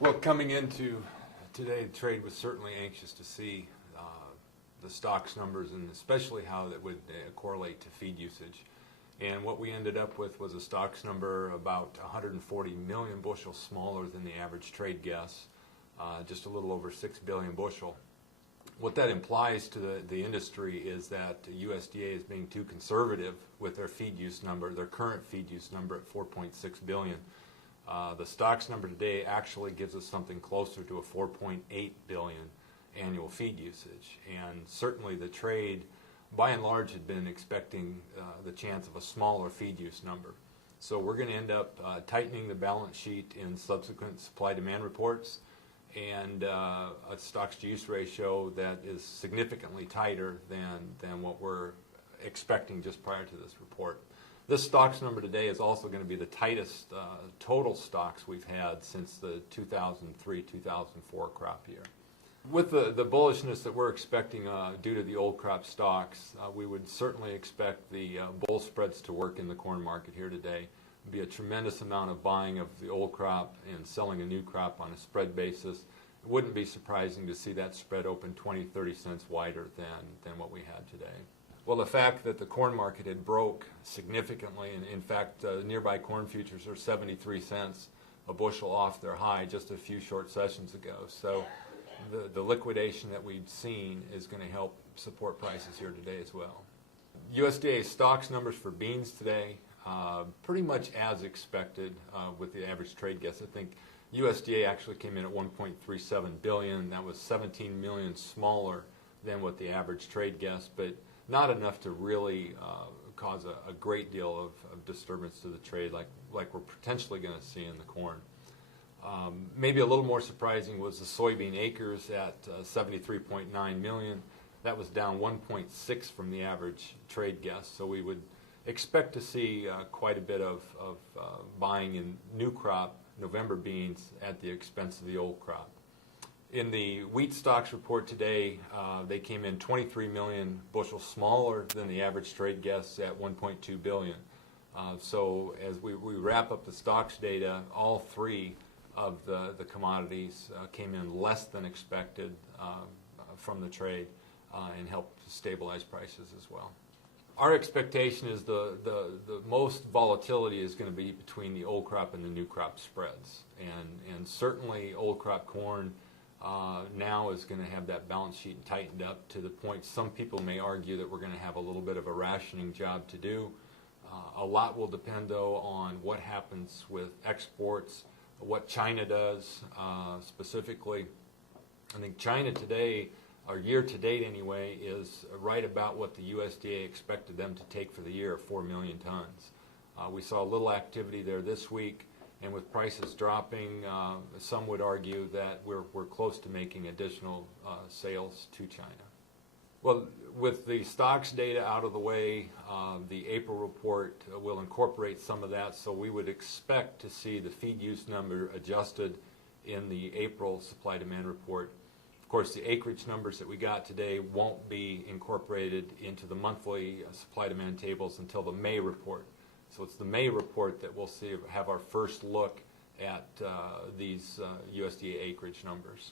Well, coming into today, the trade was certainly anxious to see the stocks numbers and especially how that would correlate to feed usage. And what we ended up with was a stocks number about 140 million bushels smaller than the average trade guess, just a little over 6 billion bushel. What that implies to the industry is that USDA is being too conservative with their feed use number, their current feed use number at 4.6 billion. The stocks number today actually gives us something closer to a 4.8 billion annual feed usage. And certainly the trade, by and large, had been expecting the chance of a smaller feed use number. So we're going to end up tightening the balance sheet in subsequent supply-demand reports and a stocks-to-use ratio that is significantly tighter than what we're expecting just prior to this report. This stocks number today is also going to be the tightest total stocks we've had since the 2003-2004 crop year. With the bullishness that we're expecting due to the old crop stocks, we would certainly expect the bull spreads to work in the corn market here today. There'd be a tremendous amount of buying of the old crop and selling a new crop on a spread basis. It wouldn't be surprising to see that spread open 20-30 cents wider than what we had today. Well, the fact that the corn market had broke significantly, and in fact nearby corn futures are 73 cents a bushel off their high just a few short sessions ago. So the liquidation that we've seen is going to help support prices here today as well. USDA stocks numbers for beans today, pretty much as expected with the average trade guess. I think USDA actually came in at 1.37 billion. That was 17 million smaller than what the average trade guess, but not enough to really cause a great deal of disturbance to the trade like we're potentially going to see in the corn. Maybe a little more surprising was the soybean acres at 73.9 million. That was down 1.6 from the average trade guess, so we would expect to see quite a bit of buying in new crop November beans at the expense of the old crop. In the wheat stocks report today, they came in 23 million bushels smaller than the average trade guess at 1.2 billion. So as we wrap up the stocks data, all three of the commodities came in less than expected from the trade and helped stabilize prices as well. Our expectation is the most volatility is going to be between the old crop and the new crop spreads. And certainly old crop corn now is going to have that balance sheet tightened up to the point some people may argue that we're going to have a little bit of a rationing job to do. A lot will depend, though, on what happens with exports, what China does specifically. I think China today, or year to date anyway, is right about what the USDA expected them to take for the year, 4 million tons. We saw a little activity there this week. And with prices dropping, some would argue that we're close to making additional sales to China. Well, with the stocks data out of the way, the April report will incorporate some of that, so we would expect to see the feed use number adjusted in the April supply-demand report. Of course, the acreage numbers that we got today won't be incorporated into the monthly supply-demand tables until the May report. So it's the May report that we'll have our first look at these USDA acreage numbers.